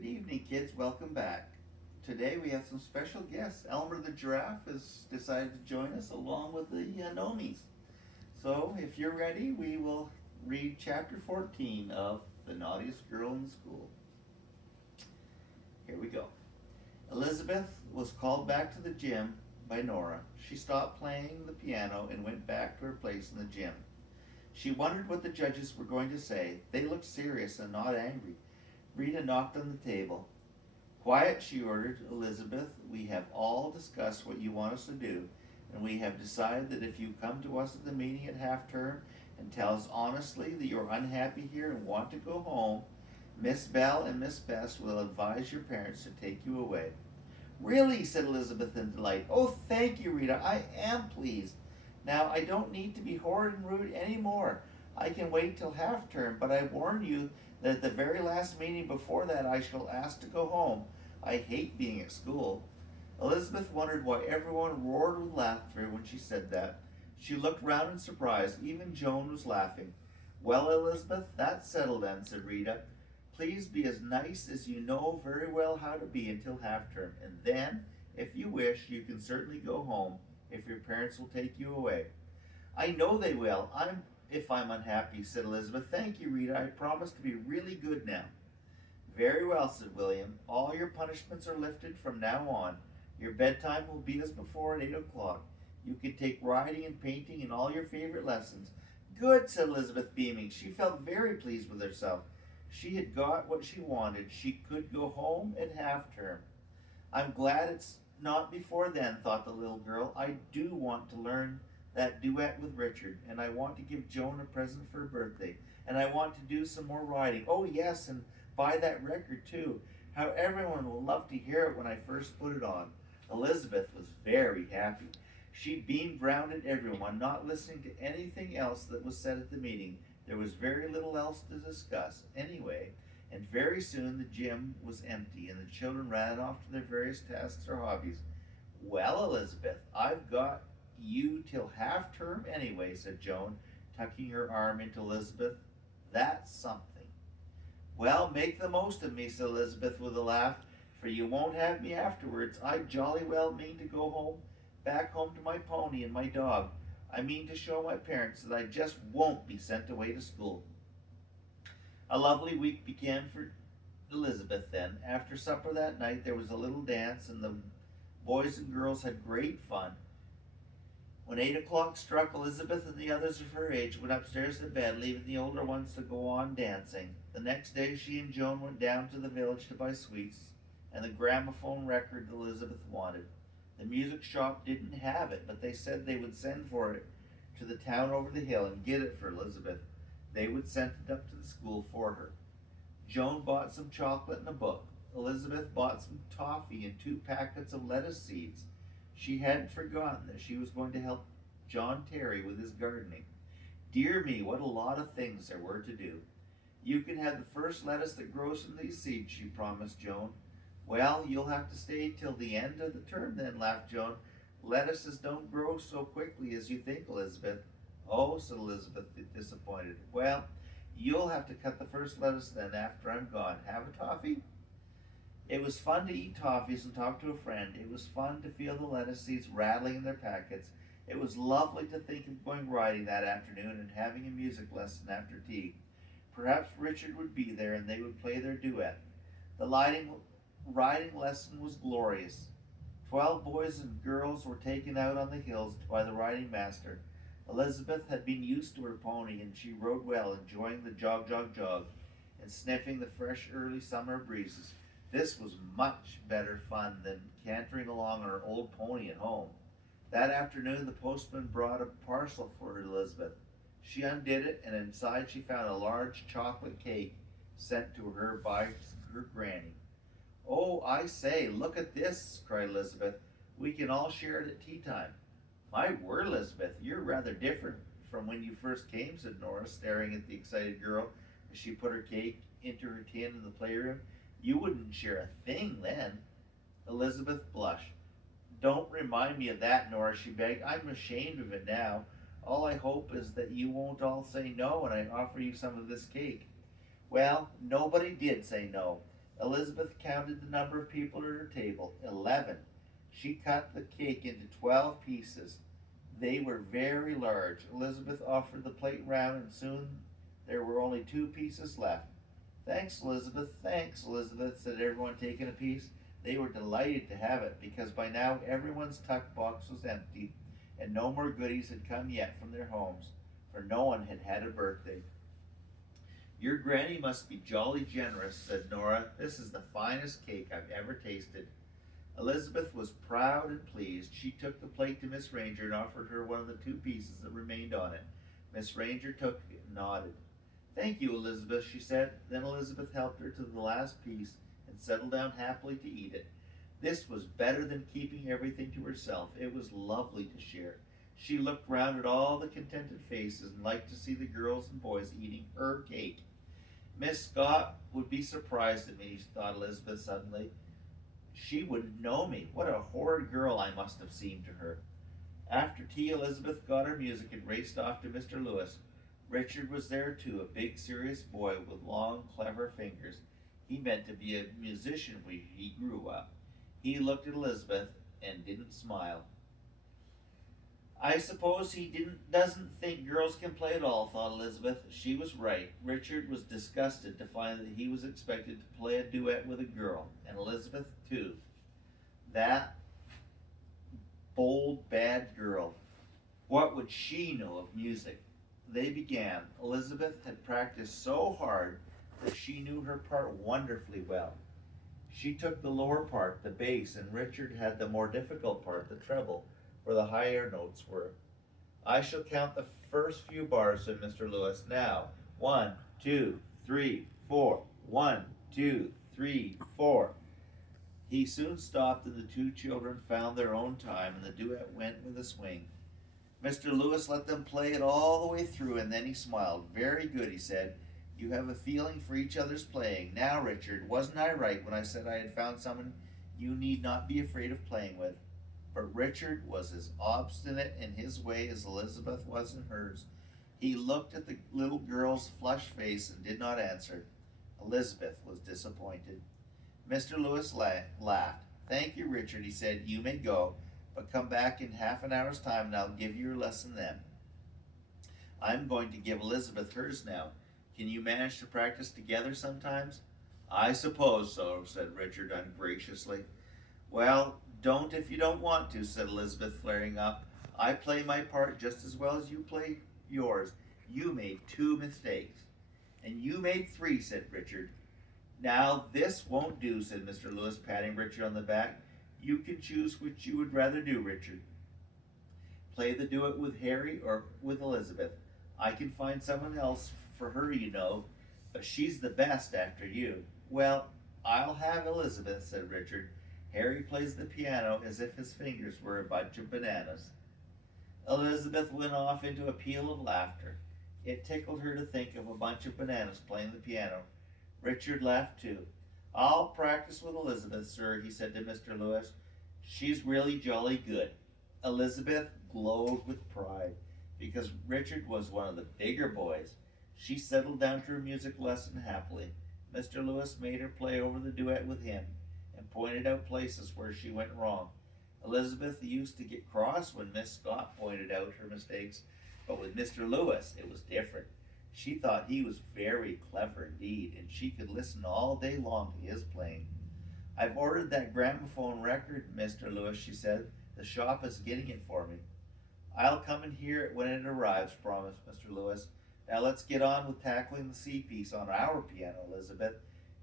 Good evening, kids. Welcome back. Today we have some special guests. Elmer the giraffe has decided to join us along with the Nomies. So, if you're ready, we will read chapter 14 of The Naughtiest Girl in School. Here we go. Elizabeth was called back to the gym by Nora. She stopped playing the piano and went back to her place in the gym. She wondered what the judges were going to say. They looked serious and not angry. Rita knocked on the table. Quiet, she ordered. Elizabeth, we have all discussed what you want us to do, and we have decided that if you come to us at the meeting at half-term and tell us honestly that you're unhappy here and want to go home, Miss Bell and Miss Best will advise your parents to take you away. Really, said Elizabeth in delight. Oh, thank you, Rita. I am pleased. Now, I don't need to be horrid and rude anymore. I can wait till half-term, but I warn you that at the very last meeting before that I shall ask to go home. I hate being at school. Elizabeth wondered why everyone roared with laughter when she said that. She looked round in surprise. Even Joan was laughing. Well, Elizabeth, that's settled then, said Rita. Please be as nice as you know very well how to be until half-term, and then, if you wish, you can certainly go home if your parents will take you away. I know they will. If I'm unhappy, said Elizabeth. Thank you, Rita. I promise to be really good now. Very well, said William. All your punishments are lifted from now on. Your bedtime will be as before at 8 o'clock. You can take riding and painting and all your favorite lessons. Good, said Elizabeth, beaming. She felt very pleased with herself. She had got what she wanted. She could go home at half-term. I'm glad it's not before then, thought the little girl. I do want to learn that duet with Richard, and I want to give Joan a present for her birthday, and I want to do some more riding. Oh, yes, and buy that record, too. How everyone will love to hear it when I first put it on. Elizabeth was very happy. She beamed round at everyone, not listening to anything else that was said at the meeting. There was very little else to discuss, anyway, and very soon the gym was empty, and the children ran off to their various tasks or hobbies. Well, Elizabeth, I've got you till half-term anyway, said Joan, tucking her arm into Elizabeth. That's something. Well, make the most of me, said Elizabeth with a laugh, for you won't have me afterwards. I jolly well mean to go back home to my pony and my dog. I mean to show my parents that I just won't be sent away to school. A lovely week began for Elizabeth then. After supper that night there was a little dance, and the boys and girls had great fun. When 8 o'clock struck, Elizabeth and the others of her age went upstairs to bed, leaving the older ones to go on dancing. The next day she and Joan went down to the village to buy sweets and the gramophone record Elizabeth wanted. The music shop didn't have it, but they said they would send for it to the town over the hill and get it for Elizabeth. They would send it up to the school for her. Joan bought some chocolate and a book. Elizabeth bought some toffee and 2 packets of lettuce seeds. She hadn't forgotten that she was going to help John Terry with his gardening. Dear me, what a lot of things there were to do. You can have the first lettuce that grows from these seeds, she promised Joan. Well, you'll have to stay till the end of the term then, laughed Joan. Lettuces don't grow so quickly as you think, Elizabeth. Oh, said Elizabeth, disappointed. Well, you'll have to cut the first lettuce then after I'm gone. Have a toffee? It was fun to eat toffees and talk to a friend. It was fun to feel the lettuce seeds rattling in their packets. It was lovely to think of going riding that afternoon and having a music lesson after tea. Perhaps Richard would be there and they would play their duet. The riding lesson was glorious. 12 boys and girls were taken out on the hills by the riding master. Elizabeth had been used to her pony, and she rode well, enjoying the jog, jog, jog, and sniffing the fresh early summer breezes. This was much better fun than cantering along on her old pony at home. That afternoon the postman brought a parcel for Elizabeth. She undid it, and inside she found a large chocolate cake sent to her by her granny. Oh, I say, look at this, cried Elizabeth. We can all share it at tea time. My word, Elizabeth, you're rather different from when you first came, said Nora, staring at the excited girl as she put her cake into her tin in the playroom. You wouldn't share a thing then. Elizabeth blushed. Don't remind me of that, Nora, she begged. I'm ashamed of it now. All I hope is that you won't all say no when I offer you some of this cake. Well, nobody did say no. Elizabeth counted the number of people at her table. 11. She cut the cake into 12 pieces. They were very large. Elizabeth offered the plate round, and soon there were only 2 pieces left. Thanks, Elizabeth, said everyone taking a piece. They were delighted to have it, because by now everyone's tuck box was empty, and no more goodies had come yet from their homes, for no one had had a birthday. Your granny must be jolly generous, said Nora. This is the finest cake I've ever tasted. Elizabeth was proud and pleased. She took the plate to Miss Ranger and offered her one of the 2 pieces that remained on it. Miss Ranger took it and nodded. Thank you, Elizabeth, she said. Then Elizabeth helped her to the last piece and settled down happily to eat it. This was better than keeping everything to herself. It was lovely to share. She looked round at all the contented faces and liked to see the girls and boys eating her cake. Miss Scott would be surprised at me, thought Elizabeth suddenly. She wouldn't know me. What a horrid girl I must have seemed to her. After tea, Elizabeth got her music and raced off to Mr. Lewis. Richard was there too, a big serious boy with long, clever fingers. He meant to be a musician when he grew up. He looked at Elizabeth and didn't smile. I suppose he doesn't think girls can play at all, thought Elizabeth. She was right. Richard was disgusted to find that he was expected to play a duet with a girl, and Elizabeth too. That bold, bad girl. What would she know of music? They began. Elizabeth had practiced so hard that she knew her part wonderfully well. She took the lower part, the bass, and Richard had the more difficult part, the treble, where the higher notes were. I shall count the first few bars, said Mr. Lewis. Now, 1, 2, 3, 4. 1, 2, 3, 4. He soon stopped, and the 2 children found their own time, and the duet went with a swing. Mr. Lewis let them play it all the way through, and then he smiled. Very good, he said. You have a feeling for each other's playing. Now, Richard, wasn't I right when I said I had found someone you need not be afraid of playing with? But Richard was as obstinate in his way as Elizabeth was in hers. He looked at the little girl's flushed face and did not answer. Elizabeth was disappointed. Mr. Lewis laughed. Thank you, Richard, he said. You may go, but come back in half an hour's time and I'll give you your lesson then. I'm going to give Elizabeth hers now. Can you manage to practice together sometimes? I suppose so, said Richard ungraciously. Well, don't if you don't want to, said Elizabeth, flaring up. I play my part just as well as you play yours. You made 2 mistakes. And you made 3, said Richard. Now, this won't do, said Mr. Lewis, patting Richard on the back. You can choose which you would rather do, Richard. Play the duet with Harry or with Elizabeth. I can find someone else for her, you know, but she's the best after you. Well, I'll have Elizabeth, said Richard. Harry plays the piano as if his fingers were a bunch of bananas. Elizabeth went off into a peal of laughter. It tickled her to think of a bunch of bananas playing the piano. Richard laughed too. I'll practice with Elizabeth, sir, he said to Mr. Lewis. She's really jolly good. Elizabeth glowed with pride because Richard was one of the bigger boys. She settled down to her music lesson happily. Mr. Lewis made her play over the duet with him and pointed out places where she went wrong. Elizabeth used to get cross when Miss Scott pointed out her mistakes, but with Mr. Lewis it was different. She thought he was very clever indeed, and she could listen all day long to his playing. I've ordered that gramophone record, Mr. Lewis, she said. The shop is getting it for me. I'll come and hear it when it arrives, promised Mr. Lewis. Now let's get on with tackling the C piece on our piano, Elizabeth.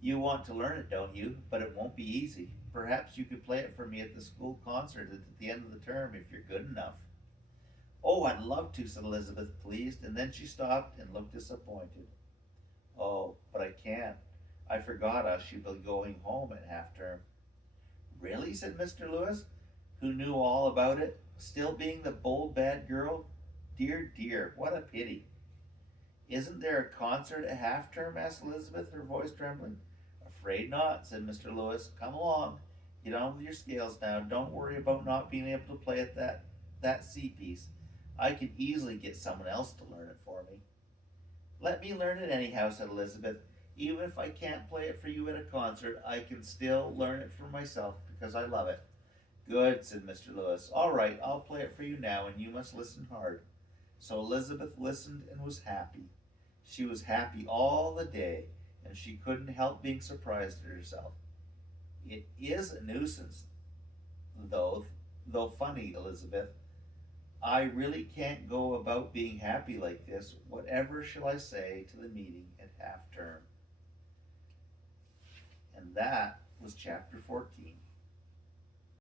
You want to learn it, don't you? But it won't be easy. Perhaps you could play it for me at the school concert at the end of the term if you're good enough. Oh, I'd love to, said Elizabeth, pleased, and then she stopped and looked disappointed. Oh, but I can't. I forgot I should be going home at half-term. Really, said Mr. Lewis, who knew all about it, still being the bold, bad girl? Dear, dear, what a pity. Isn't there a concert at half-term? Asked Elizabeth, her voice trembling. Afraid not, said Mr. Lewis. Come along. Get on with your scales now. Don't worry about not being able to play at that C piece. I could easily get someone else to learn it for me. Let me learn it anyhow, said Elizabeth. Even if I can't play it for you at a concert, I can still learn it for myself because I love it. Good, said Mr. Lewis. All right, I'll play it for you now, and you must listen hard. So Elizabeth listened and was happy. She was happy all the day, and she couldn't help being surprised at herself. It is a nuisance, though funny, Elizabeth. I really can't go about being happy like this. Whatever shall I say to the meeting at half term? And that was chapter 14.